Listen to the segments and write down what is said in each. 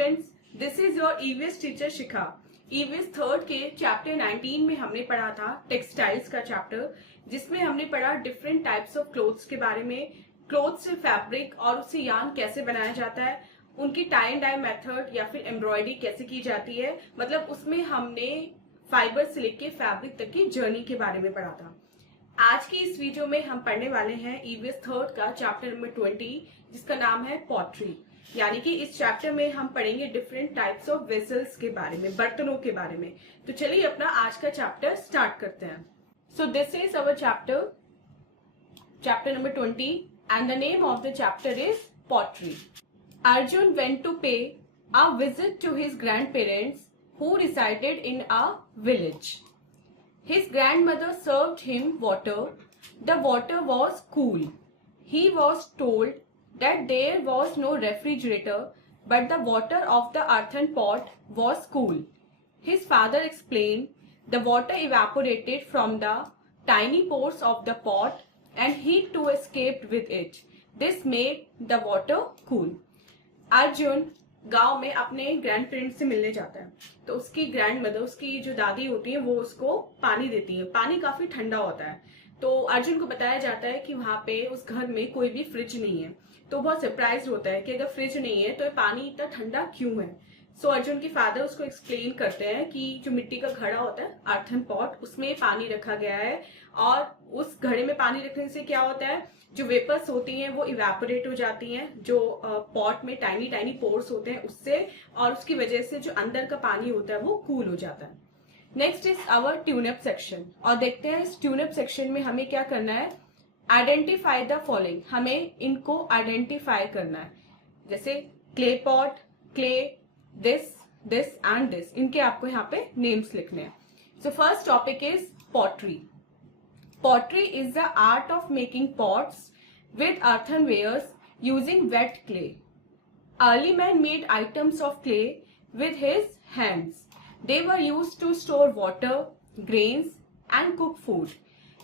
Students, this is your EVS teacher Shikha. EVS third के chapter 19 में हमने पढ़ा था टेक्सटाइल्स का चैप्टर, जिसमें हमने पढ़ा डिफरेंट टाइप्स ऑफ क्लोथ्स के बारे में, क्लोथ से फैब्रिक और उससे यार्न कैसे बनाया जाता है, उनकी टाई एंड डाई मेथड या फिर एम्ब्रॉयडरी कैसे की जाती है। मतलब उसमें हमने फाइबर से लेके फैब्रिक तक की जर्नी के बारे में पढ़ा था। आज की इस वीडियो में हम पढ़ने वाले हैं ईवीएस थर्ड का चैप्टर नंबर 20, जिसका नाम है पॉटरी। यानी कि इस चैप्टर में हम पढ़ेंगे डिफरेंट टाइप्स ऑफ वेसल्स के बारे में, बर्तनों के बारे में। तो चलिए अपना आज का चैप्टर स्टार्ट करते हैं। So this is our chapter number 20 and the name of the chapter is pottery. Arjun went to pay a visit to his grandparents who resided in a village. His grandmother served him water. The water was cool. He was told that there was no refrigerator, but the water of the earthen pot was cool. His father explained the water evaporated from the tiny pores of the pot and heat too escaped with it. This made the water cool. Arjun गांव में अपने grand parents से मिलने जाता है, तो उसकी grand mother, उसकी जो दादी होती है, वो उसको पानी देती है। पानी काफी ठंडा होता है, तो अर्जुन को बताया जाता है कि वहां पे उस घर में कोई भी फ्रिज नहीं है। तो बहुत सरप्राइज होता है कि अगर फ्रिज नहीं है तो ये पानी इतना ठंडा क्यों है। सो अर्जुन के फादर उसको एक्सप्लेन करते हैं कि जो मिट्टी का घड़ा होता है, अर्थन पॉट, उसमें पानी रखा गया है और उस घड़े में पानी रखने से क्या होता है, जो वेपर्स होती हैं वो इवेपोरेट हो जाती हैं, जो पॉट में टाइनी टाइनी पोर्स होते हैं उससे, और उसकी वजह से जो अंदर का पानी होता है वो कूल हो जाता है। Next is our tune-up section, और देखते हैं इस ट्यूनअप सेक्शन में हमें क्या करना है। आइडेंटिफाई द फॉलोइंग, हमें इनको आइडेंटिफाई करना है। जैसे clay pot, clay, this, this and this, इनके आपको यहाँ पे नेम्स लिखने हैं। So first topic is pottery. Pottery is the art of making pots with earthenwares using wet clay. Early man made items of clay with his hands. They were used to store water, grains, and cook food.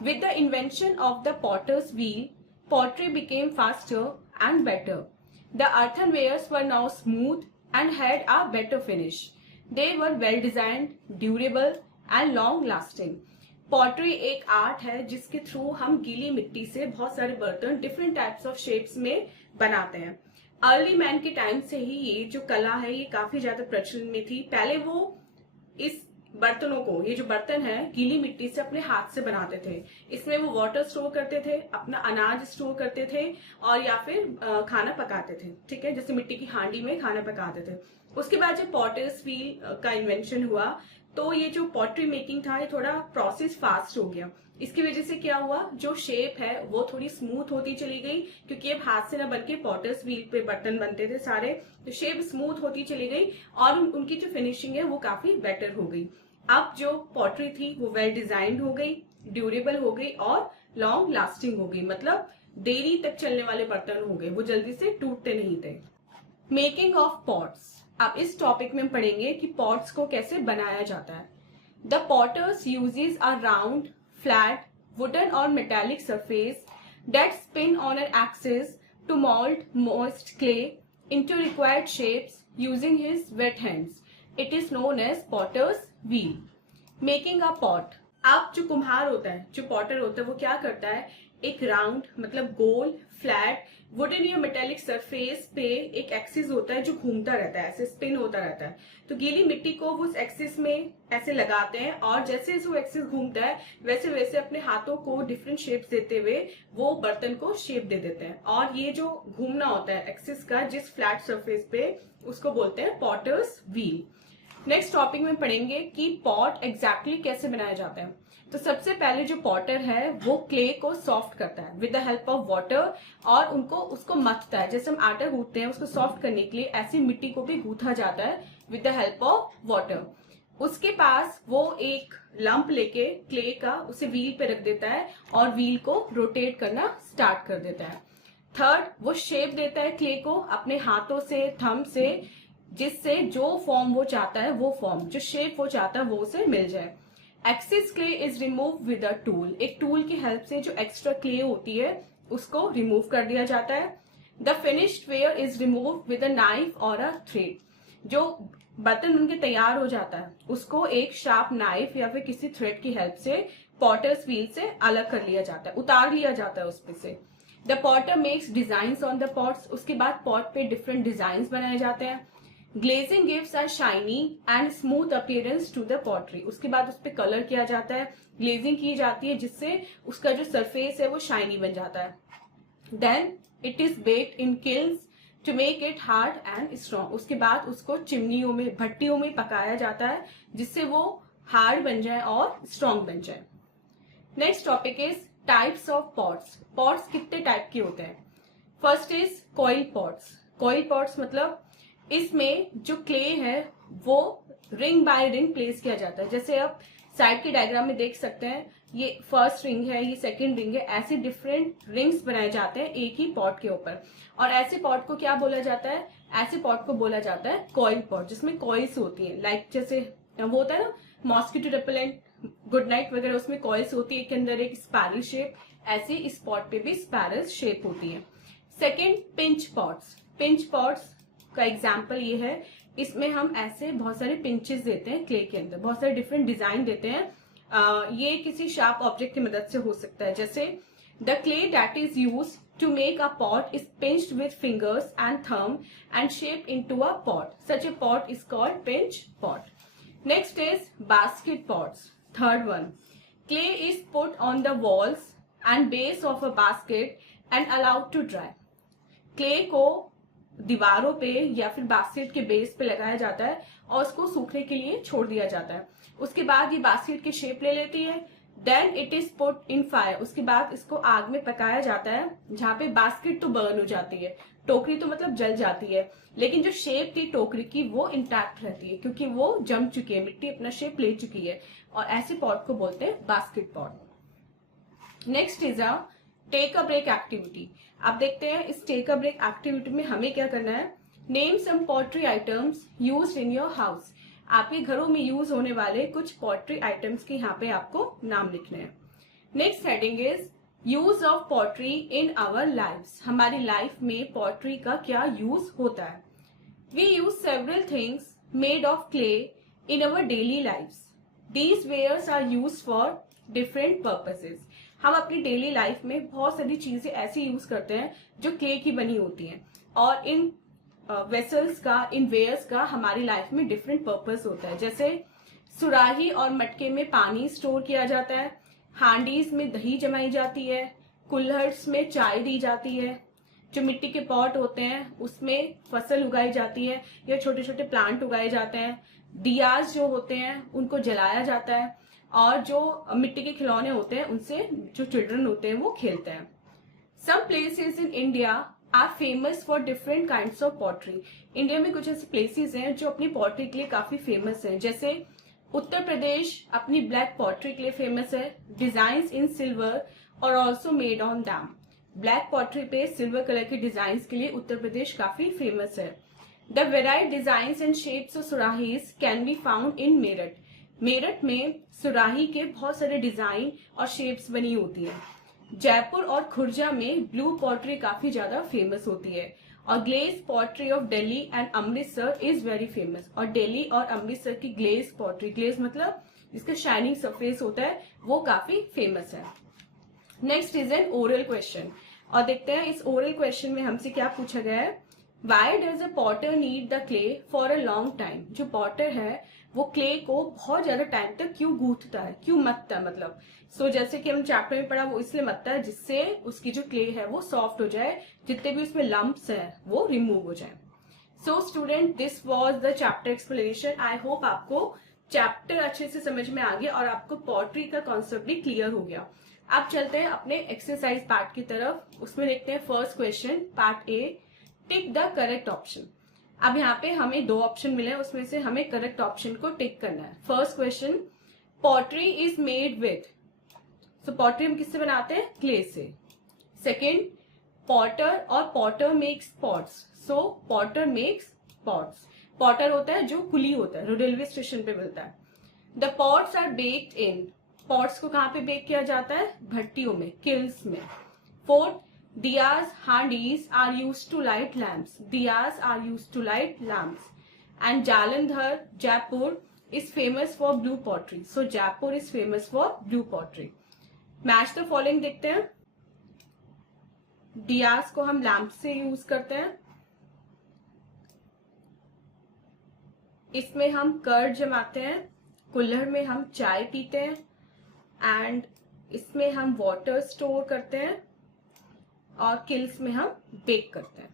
With the invention of the potter's wheel, pottery became faster and better. The earthenwares were now smooth and had a better finish. They were well designed, durable, and long lasting. Pottery एक art है जिसके through हम गीली मिट्टी से बहुत सारे बर्तन डिफरेंट टाइप्स ऑफ शेप्स में बनाते हैं। अर्ली मैन के टाइम से ही ये जो कला है ये काफी ज्यादा प्रचलन में थी। पहले वो इस बर्तनों को, ये जो बर्तन है, गीली मिट्टी से अपने हाथ से बनाते थे। इसमें वो वाटर स्टोर करते थे, अपना अनाज स्टोर करते थे और या फिर खाना पकाते थे। ठीक है, जैसे मिट्टी की हांडी में खाना पकाते थे। उसके बाद जब पॉटर्स व्हील का इन्वेंशन हुआ तो ये जो पॉटरी मेकिंग था ये थोड़ा प्रोसेस फास्ट हो गया। इसकी वजह से क्या हुआ, जो शेप है वो थोड़ी स्मूथ होती चली गई, क्योंकि अब हाथ से ना बनके पॉटर्स व्हील पे बर्तन बनते थे सारे, तो शेप स्मूथ होती चली गई और उनकी जो फिनिशिंग है वो काफी बेटर हो गई। अब जो पॉटरी थी वो वेल डिजाइंड हो गई, ड्यूरेबल हो गई और लॉन्ग लास्टिंग हो गई। मतलब देरी तक चलने वाले बर्तन हो गए, वो जल्दी से टूटते नहीं थे। मेकिंग ऑफ पॉट्स, अब इस टॉपिक में हम पढ़ेंगे कि पॉट्स को कैसे बनाया जाता है। The potters uses a round, flat, wooden और metallic surface that spin on an axis to mould moist clay into required shapes using his wet hands. It is known as potters wheel. Making a pot, अब जो कुम्हार होता है, जो Potter होता है, वो क्या करता है, एक राउंड मतलब गोल, फ्लैट, वुडन या मेटेलिक सरफेस पे एक एक्सिस होता है जो घूमता रहता है, ऐसे स्पिन होता रहता है। तो गीली मिट्टी को वो उस एक्सिस में ऐसे लगाते हैं और जैसे जैसे वो एक्सिस घूमता है वैसे वैसे अपने हाथों को डिफरेंट शेप्स देते हुए वो बर्तन को शेप दे देते हैं। और ये जो घूमना होता है एक्सिस का जिस फ्लैट सरफेस पे, उसको बोलते हैं पॉटर्स व्हील। नेक्स्ट टॉपिक में पढ़ेंगे कि पॉट एग्जैक्टली कैसे बनाया जाता है। तो सबसे पहले जो पॉटर है वो क्ले को सॉफ्ट करता है with the help of water और उसको मथता है। जैसे हम आटा गूंथते हैं, उसको सॉफ्ट करने के लिए ऐसी मिट्टी को भी गूंथा जाता है with the help of water. उसके पास वो एक लंप लेके क्ले का उसे व्हील पे रख देता है और व्हील को रोटेट करना स्टार्ट कर देता है। थर्ड, वो शेप देता है क्ले को अपने हाथों से, थंब से, जिससे जो फॉर्म वो चाहता है, वो फॉर्म, जो शेप वो चाहता है वो उसे मिल जाए। Access clay is remove with a tool, एक टूल की हेल्प से जो एक्स्ट्रा क्ले होती है उसको रिमूव कर दिया जाता है। The finished where is remove with a knife और अ थ्रेड, जो बर्तन बनके तैयार हो जाता है उसको एक शार्प नाइफ या फिर किसी थ्रेड की हेल्प से पॉटर्स व्हील से अलग कर लिया जाता है, उतार लिया जाता है उसमें से। The Potter makes design on the pots, उसके बाद पॉट पे डिफरेंट डिजाइन बनाए जाते हैं। Glazing gives a shiny and smooth appearance to the pottery, उसके बाद उस पर कलर किया जाता है, ग्लेजिंग की जाती है जिससे उसका जो सरफेस है वो शाइनी बन जाता है। Then it is baked in kills to make it hard and strong, उसके बाद उसको चिमनियों में, भट्टियों में पकाया जाता है जिससे वो हार्ड बन जाए और स्ट्रॉन्ग बन जाए। Next topic is types of pots. Pots कितने टाइप के होते हैं? First is coil pots. Coil pots मतलब इसमें जो क्ले है वो रिंग बाय रिंग प्लेस किया जाता है। जैसे आप साइड के डायग्राम में देख सकते हैं, ये फर्स्ट रिंग है, ये सेकंड रिंग है, ऐसे डिफरेंट रिंग्स बनाए जाते हैं एक ही पॉट के ऊपर। और ऐसे पॉट को क्या बोला जाता है? ऐसे पॉट को बोला जाता है कॉइल पॉट, जिसमें कॉइल्स होती है। लाइक जैसे वो होता है ना मॉस्किटो रिपेलेंट, गुड नाइट वगैरह, उसमें कॉइल्स होती है, के अंदर एक स्पाइरल शेप, ऐसे इस पॉट पे भी स्पाइरल शेप होती है। Second, pinch pots. Pinch pots का एग्जाम्पल ये है, इसमें हम ऐसे बहुत सारे पिंचेस देते हैं क्ले के अंदर, बहुत सारे डिफरेंट डिजाइन देते हैं। ये किसी शार्प ऑब्जेक्ट की मदद से हो सकता है। जैसे the clay that is use to make a pot is pinched with fingers and thumb and shape into a pot, such a pot is called pinch pot. Next is basket pots. Third one, clay is put on the walls and base of a basket and allowed to dry. Clay को दीवारों पे या फिर basket के base पे लगाया जाता है और उसको सूखने के लिए छोड़ दिया जाता है। उसके बाद ये बास्केट की शेप ले लेती है। Then it is put in fire, उसके बाद इसको आग में पकाया जाता है, जहाँ पे बास्केट तो बर्न हो जाती है, टोकरी तो मतलब जल जाती है, लेकिन जो शेप थी टोकरी की वो इंटैक्ट रहती है क्योंकि वो जम चुकी है, मिट्टी अपना शेप ले चुकी है। और ऐसे पॉट को बोलते हैं basket pot. Next is a take a break activity. आप देखते हैं इस टेक अ ब्रेक एक्टिविटी में हमें क्या करना है? Name some pottery items used in your house. आपके घरों में यूज होने वाले कुछ पॉटरी आइटम्स के यहाँ पे आपको नाम लिखने हैं। Next heading is use of pottery in our lives. हमारी लाइफ में पॉटरी का क्या यूज होता है? We use several things made of clay in our daily lives. These wears are use for different purposes. हम अपनी डेली लाइफ में बहुत सारी चीजें ऐसी यूज करते हैं जो क्ले की बनी होती हैं, और इन वेसल्स का, इन वेयर्स का हमारी लाइफ में डिफरेंट पर्पस होता है। जैसे सुराही और मटके में पानी स्टोर किया जाता है, हांडीज में दही जमाई जाती है, कुल्हड़स में चाय दी जाती है, जो मिट्टी के पॉट होते हैं उसमें फसल उगाई जाती है या छोटे छोटे प्लांट उगाए जाते हैं, दियाज जो होते हैं उनको जलाया जाता है, और जो मिट्टी के खिलौने होते हैं उनसे जो चिल्ड्रन होते हैं वो खेलते हैं। Some places in India are famous for different kinds of pottery. India में कुछ ऐसे प्लेसेस हैं जो अपनी पॉटरी के लिए काफी फेमस हैं। जैसे उत्तर प्रदेश अपनी ब्लैक पॉटरी के लिए फेमस है। डिजाइन इन सिल्वर और also made on them. Black pottery पे सिल्वर कलर के डिजाइन के लिए उत्तर प्रदेश काफी फेमस है। The varied design and shapes of surahis can be found in Meerut. Meerut में सुराही के बहुत सारे डिजाइन और शेप्स बनी होती है। जयपुर और खुर्जा में ब्लू पॉटरी काफी ज्यादा फेमस होती है। और glaze pottery of Delhi and Amritsar is very famous. और दिल्ली और अमृतसर की ग्लेज पॉटरी, ग्लेज मतलब जिसका शाइनिंग सरफेस होता है, वो काफी फेमस है। Next is an oral question, और देखते हैं इस ओरल क्वेश्चन में हमसे क्या पूछा गया है। Why does a Potter need the clay for a long time. जो पॉटर है वो क्ले को बहुत ज्यादा टाइम तक क्यों गूंथता है, क्यों मथता है मतलब। जैसे कि हम चैप्टर में पढ़ा, वो इसलिए मथता है जिससे उसकी जो क्ले है वो सॉफ्ट हो जाए, जितने भी उसमें लंप्स हैं वो रिमूव हो जाए। So student, this was the chapter explanation. I hope आपको चैप्टर अच्छे से समझ में आ गया और आपको पॉटरी का कॉन्सेप्ट भी क्लियर हो गया। अब चलते हैं अपने एक्सरसाइज पार्ट की तरफ। उसमें देखते हैं first question, part A, tick the correct option. अब यहाँ पे हमें दो ऑप्शन मिले, उसमें से हमें करेक्ट ऑप्शन को टिक करना है। First question, pottery is made with. So pottery हम किससे बनाते हैं? क्ले से। सेकेंड, पॉटर और पॉटर मेक्स पॉट्स। सो पॉटर मेक्स पॉट्स। पॉटर होता है जो कुली होता है, जो रेलवे स्टेशन पे मिलता है। The pots are baked in. Pots को कहाँ पे बेक किया जाता है? भट्टियों में, किल्स में। Fourth, diyas, handis are used to light lamps. Diyas are used to light lamps. and Jalandhar, Jaipur is famous for blue pottery. So Jaipur is famous for blue pottery. Match the following देखते हैं. Diaz को हम lamp से use करते हैं. इसमें हम curd जमाते हैं. कुल्हड़ में हम चाय पीते हैं. एंड इसमें हम वाटर स्टोर करते हैं. और किल्स में हम बेक करते हैं.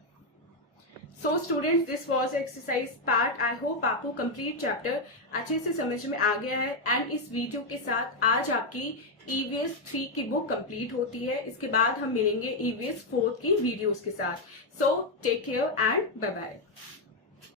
So students, this was exercise part. I hope आपको कंप्लीट चैप्टर अच्छे से समझ में आ गया है. एंड इस वीडियो के साथ आज आपकी EVS 3 की बुक कंप्लीट होती है. इसके बाद हम मिलेंगे EVS 4 की वीडियोस के साथ. So take care and bye bye.